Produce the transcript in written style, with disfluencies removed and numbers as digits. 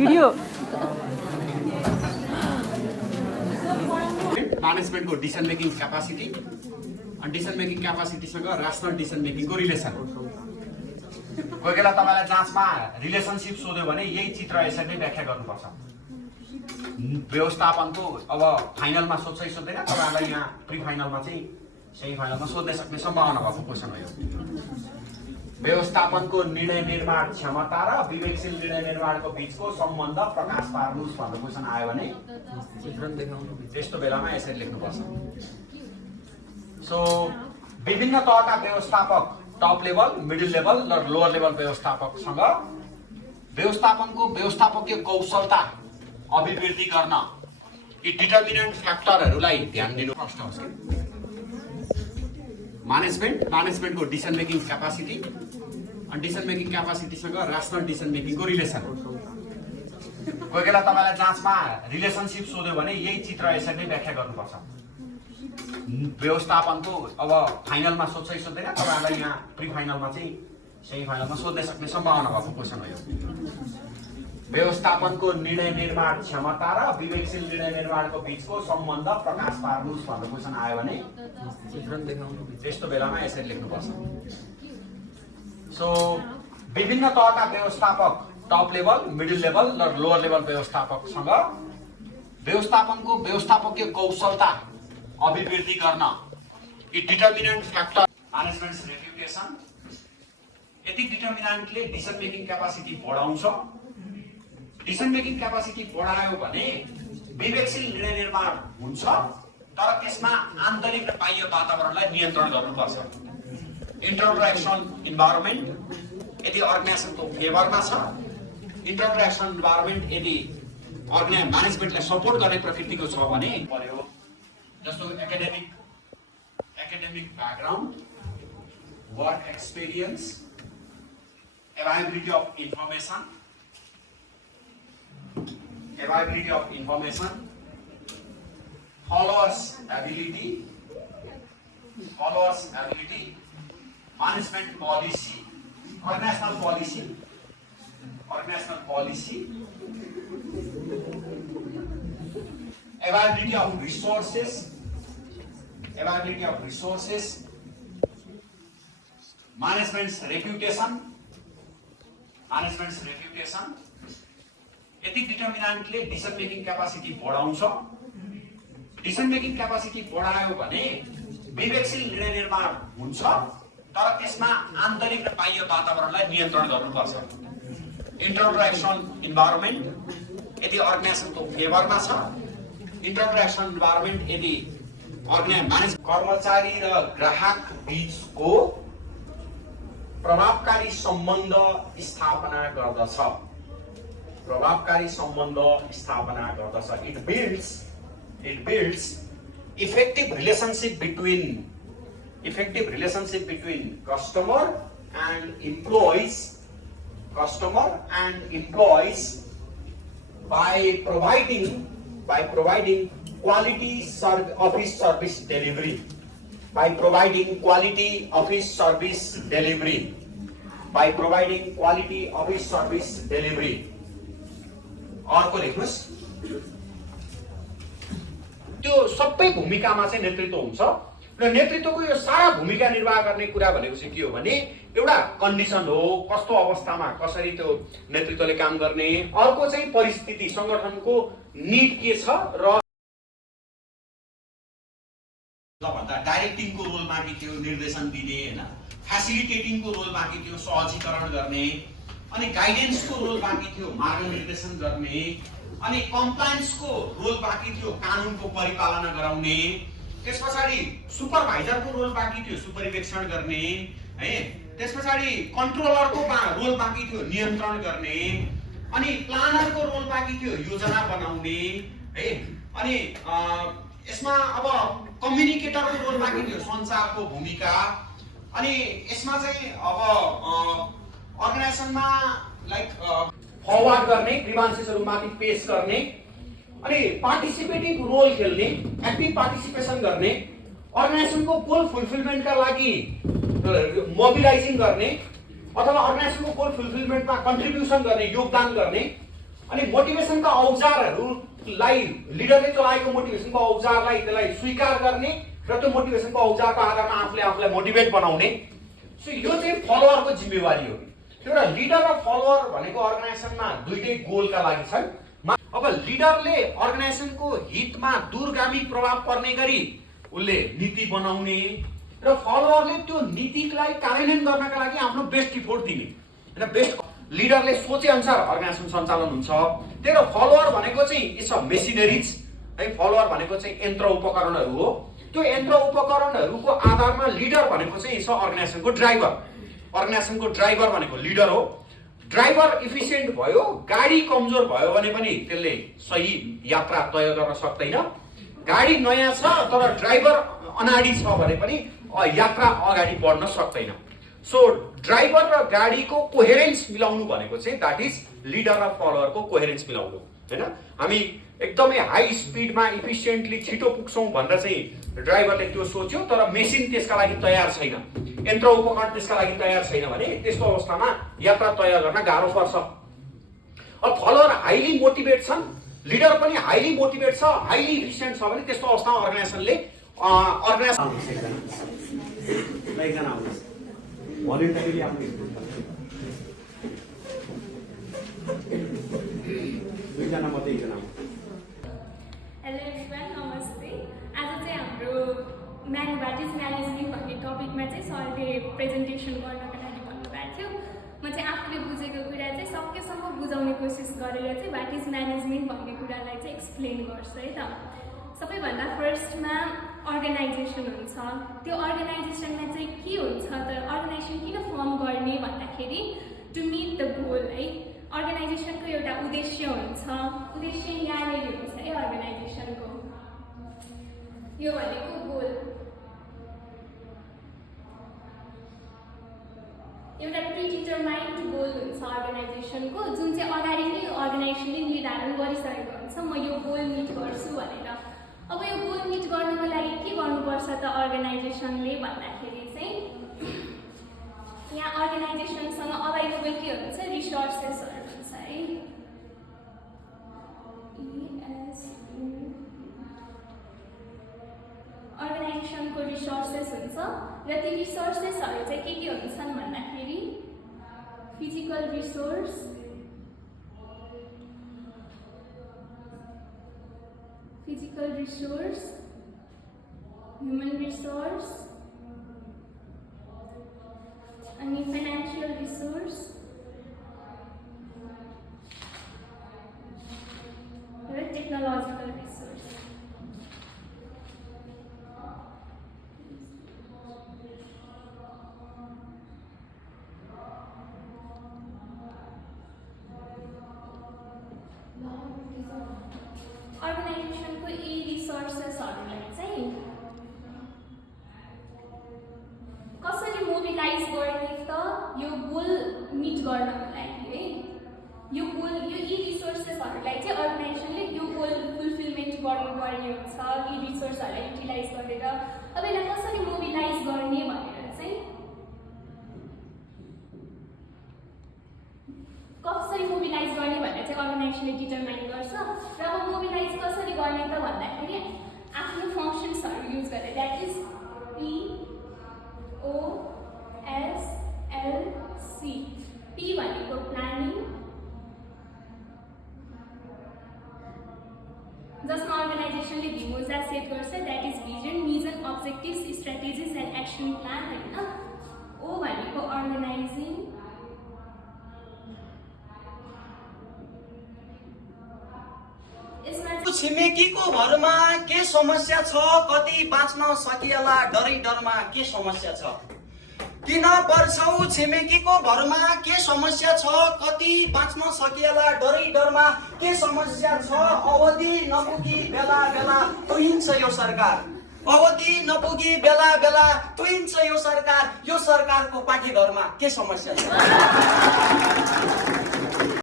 Video म्यानेजमेन्टको decision making capacity अनि decision making क्यापासिटीसँग रासनल decision मेकिङको relation. कोही बेला तपाईँलाई जाँचमा रिलेसनसिप सोध्यो भने यही चित्र यसरी नै व्याख्या गर्नुपर्छ। व्यवस्थापनको अब फाइनलमा सोध्छै सोध्दैन, तपाईँहरूलाई यहाँ प्री फाइनलमा चाहिँ सेमी फाइनलमा सोध्न सक्ने सम्भावना भएको क्वेसन हो यो। व्यवस्थापनको निर्णय निर्माण क्षमता र विवेकशील निर्णय निर्माणको बीचको सम्बन्ध प्रकाश पार्नुस् भन्ने क्वेसन आयो भने त्यस्तो बेलामा यसरी लेख्नुपर्छ। सो विभिन्न तहका व्यवस्थापक, टप लेभल, मिडल लेभल र लोअर लेभल व्यवस्थापकसँग व्यवस्थापनको व्यवस्थापकीय कौशलता अभिवृद्धि गर्न यी डिटर्मिनेन्ट फ्याक्टरहरूलाई ध्यान दिनु पर्छ। म्यानेजमेन्टको डिसिजन मेकिङ क्यापासिटी अनि डिसिजन मेकिङ क्यापासिटीसँग रासनल डिसिजन मेकिङको रिलेसन। कोही बेला तपाईँलाई जाँचमा रिलेसनसिप सोध्यो भने यही चित्र यसरी नै व्याख्या गर्नुपर्छ। व्यवस्थापनको अब फाइनलमा सोध्छै सोध्दैन, तपाईँहरूलाई यहाँ प्री फाइनलमा चाहिँ सेमी फाइनलमा सोध्न सक्ने सम्भावना भएको क्वेसन हो यो। व्यवस्थापनको निर्णय निर्माण क्षमता र विवेकशील निर्णय निर्माणको बीचको सम्बन्ध प्रकाश पार्नुस् भन्ने क्वेसन आयो भने त्यस्तो बेलामा यसरी लेख्नुपर्छ। सो विभिन्न तहका व्यवस्थापक, टप लेभल, मिडल लेभल र लोअर लेभल व्यवस्थापकसँग व्यवस्थापनको व्यवस्थापकीय कौशलता अभिवृद्धि गर्न यी डिटर्मिनेन्ट फ्याक्टर म्यानेजमेन्ट्स रेप्युटेसन। यति डिटर्मिनेन्टले डिसिजन मेकिङ क्यापासिटी बढाउँछ। डिसिजन मेकिङ क्यापासिटी बढायो भने विवेकशील निर्णय निर्माण हुन्छ, तर त्यसमा आन्तरिक र बाह्य वातावरणलाई नियन्त्रण गर्नुपर्छ। इन्टरनल एक्सन इन्भाइरोमेन्ट यदि अर्गनाइजेसनको फेभरमा छ, इन्टरनल एक्सन इन्भाइरोमेन्ट यदि म्यानेजमेन्टलाई सपोर्ट गर्ने प्रकृतिको छ भने पर्यो। जस्तो academic background, work experience, availability of information, followers ability, management policy, organizational policy, availability of resources, management's reputation, यति डिटर्मिनेन्टले डिसिजन मेकिङ क्यापासिटी बढाउँछ। डिसिजन मेकिङ क्यापासिटी बढायो भने विवेकशील निर्णय निर्माण हुन्छ, तर त्यसमा आन्तरिक र बाह्य वातावरणलाई नियन्त्रण गर्नुपर्छ। इन्टरनल एक्सन इन्भाइरोमेन्ट यदि अर्गनाइजेसनको फेभरमा छ, इन्टरनल एक्सन इन्भाइरोमेन्ट यदि कर्मचारी र ग्राहक बीचको प्रभावकारी सम्बन्ध स्थापना गर्दछ। It builds effective relationship between customer and employees by providing quality office service delivery. अर्को लेख्नुस्, त्यो सबै भूमिकामा चाहिँ नेतृत्व हुन्छ र नेतृत्वको यो सारा भूमिका निर्वाह गर्ने कुरा भनेको चाहिँ के हो भने एउटा कन्डिसन हो, कस्तो अवस्थामा कसरी त्यो नेतृत्वले काम गर्ने। अर्को चाहिँ परिस्थिति, संगठनको निड के छ र भन्दा डाइरेक्टिङको रोल बाँकी थियो, निर्देशन दिने हैन, फ्यासिलिटेटिङको रोल बाँकी थियो, सहजीकरण गर्ने, अनि गाइडेन्सको रोल बाँकी थियो, मार्गनिर्देशन गर्ने, अनि कम्प्लायन्सको रोल बाँकी थियो, कानुनको परिपालना गराउने। त्यसपछि सुपरभाइजरको रोल बाँकी थियो, सुपरिवेक्षण गर्ने है। त्यसपछि कन्ट्रोलरको रोल बाँकी थियो, नियन्त्रण गर्ने, अनि प्लानरको रोल बाँकी थियो, योजना बनाउने है। अनि यसमा अब कम्युनिकेटरको रोल बाँकी थियो, सञ्चारको भूमिका। अनि यसमा चाहिँ अब अर्गनाइजेसनमा लाइक फरवर्ड गर्ने, ग्रीवान्सेसहरु माथि पेश गर्ने, अनि पार्टिसिपेटिभ रोल खेल्ने, एक्टिभ पार्टिसिपेसन गर्ने, अर्गनाइजेसनको गोल फुलफिलमेन्टका लागि मोबिलाइजिङ गर्ने अथवा अर्गनाइजेसनको गोल फुलफिलमेन्टमा कन्ट्रिब्युसन गर्ने, योगदान गर्ने, अनि मोटिभेसनका औजारहरूलाई लिडरले चलाएको मोटिभेसनको औजारलाई त्यसलाई स्वीकार गर्ने र त्यो मोटिभेसनको औजारको आधारमा आफूलाई मोटिभेट बनाउने। सो यो चाहिँ फलोअरको जिम्मेवारी हो। एउटा लिडर र फलोअर भनेको अर्गनाइजेसनमा दुईटै गोलका लागि छन्। अब लिडरले अर्गनाइजेसनको हितमा दूरगामी प्रभाव पर्ने गरी उसले नीति बनाउने र फलोअरले त्यो नीतिलाई कार्यान्वयन गर्नका लागि आफ्नो बेस्ट इफोर्ट दिने। हैन, बेस्ट लिडरले सोचे अनुसार अर्गनाइजेसन सञ्चालन हुन्छ। त्यही भएर फलोअर भनेको चाहिँ इट्स अ मेसिनरिज है। फलोअर भनेको चाहिँ यन्त्र उपकरणहरू हो। त्यो यन्त्र उपकरणहरूको आधारमा लिडर भनेको चाहिँ इट्स अर्गनाइजेसनको ड्राइभर। अर्गनाइजेसनको ड्राइभर भनेको लिडर हो। ड्राइभर इफिसियन्ट भयो, गाडी कमजोर भयो भने पनि त्यसले सही यात्रा तय गर्न सक्दैन। गाडी नयाँ छ तर ड्राइभर अनाडी छ भने पनि यात्रा अगाडि बढ्न सक्दैन। सो ड्राइभर र गाडीको कोहेरेन्स मिलाउनु भनेको चाहिँ द्याट इज लिडर र फलोअरको कोहेरेन्स मिलाउनु हैन। हामी एकदमै हाई स्पिडमा इफिसियन्टली छिटो पुग्छौँ भनेर चाहिँ ड्राइभरले त्यो सोच्यो तर मेसिन त्यसका लागि तयार छैन, यन्त्र उपकरण त्यसका लागि तयार छैन भने त्यस्तो अवस्थामा यात्रा तय गर्न गाह्रो पर्छ। अब फलोअर हाइली मोटिभेट छन्, लिडर पनि हाइली मोटिभेट छ, हाइली इफिसियन्ट छ भने त्यस्तो अवस्थामा अर्गनाइजेसनले भोलिन्टरीली आफ्नो दुईजना मात्रै एकजना। हेलो एभ्रिवान, नमस्ते। आज चाहिँ हाम्रो व्हाट इज म्यानेजमेन्ट भन्ने टपिकमा चाहिँ सरले प्रेजेन्टेसन गर्नको लागि भन्नुभएको थियो। म चाहिँ आफूले बुझेको कुरा चाहिँ सकेसम्म बुझाउने कोसिस गरेर चाहिँ व्हाट इज म्यानेजमेन्ट भन्ने कुरालाई चाहिँ एक्सप्लेन गर्छु है त। सबैभन्दा फर्स्टमा अर्गनाइजेसन हुन्छ। त्यो अर्गनाइजेसनमा चाहिँ के हुन्छ त, अर्गनाइजेसन किन फर्म गर्ने भन्दाखेरि टु मिट द गोल है। अर्गनाइजेसनको एउटा उद्देश्य हुन्छ, उद्देश्य यहाँनिर हुन्छ है अर्गनाइजेसनको। यो भनेको गोल, एउटा प्रिडिटरमाइन्ड गोल हुन्छ अर्गनाइजेसनको, जुन चाहिँ अगाडि नै अर्गनाइजेसनले निर्धारण गरिसकेको हुन्छ म यो गोल मिट गर्छु भनेर। अब यो गोल मिट गर्नको लागि के गर्नुपर्छ त अर्गनाइजेसनले भन्दाखेरि चाहिँ यहाँ अर्गनाइजेसनसँग अभाइलेबल के हुन्छ, रिसोर्सेसहरू हुन्छ है। अर्गनाइजेसनको रिसोर्सेस हुन्छ र ती रिसोर्सेसहरू चाहिँ के हुन्छन् भन्दाखेरि फिजिकल रिसोर्स, ह्युमन रिसोर्स अनि फाइनान्शियल रिसोर्स र टेक्नोलोजिकल रिसोर्स। अर्गनाइजेसनको यी रिसोर्सेसहरूलाई चाहिँ कसरी मोबिलाइज गर्ने त यो गोल मिट गर्नको लागि है। यो गोल यी रिसोर्सेसहरूलाई चाहिँ अर्गनाइजेसनले यो गोल फुलफिलमेन्ट गर्नुपर्ने हुन्छ। यी रिसोर्सहरूलाई युटिलाइज गरेर अब यसलाई कसरी मोबिलाइज गर्ने भनेर चाहिँ अर्गनाइजेसनले डिटरमाइन गर्छ। र अब मोबिलाइज कसरी गर्ने त भन्दाखेरि आफ्नो फङ्सन्सहरू युज गरेर, द्याट इज POSLC। P भनेको प्लानिङ, जसमा अर्गनाइजेसनले भिमोजा सेट गर्छ, द्याट इज भिजन, मिजन, objectives, strategies and action plan होइन। O भनेको अर्गनाइजिङ, छिमेकीको घरमा के समस्या छ, कति बाँच्न सकिएला डरै डरमा के समस्या छ, किन पर्छौ छिमेकीको घरमा के समस्या छ, कति बाँच्न सकिएला डरै डरमा के समस्या छ, अवधि नपुगी बेला बेला तुहिन्छ यो सरकार, अवधि नपुगी बेला बेला तुहिन्छ यो सरकार, यो सरकारको पाठेघरमा के समस्या छ।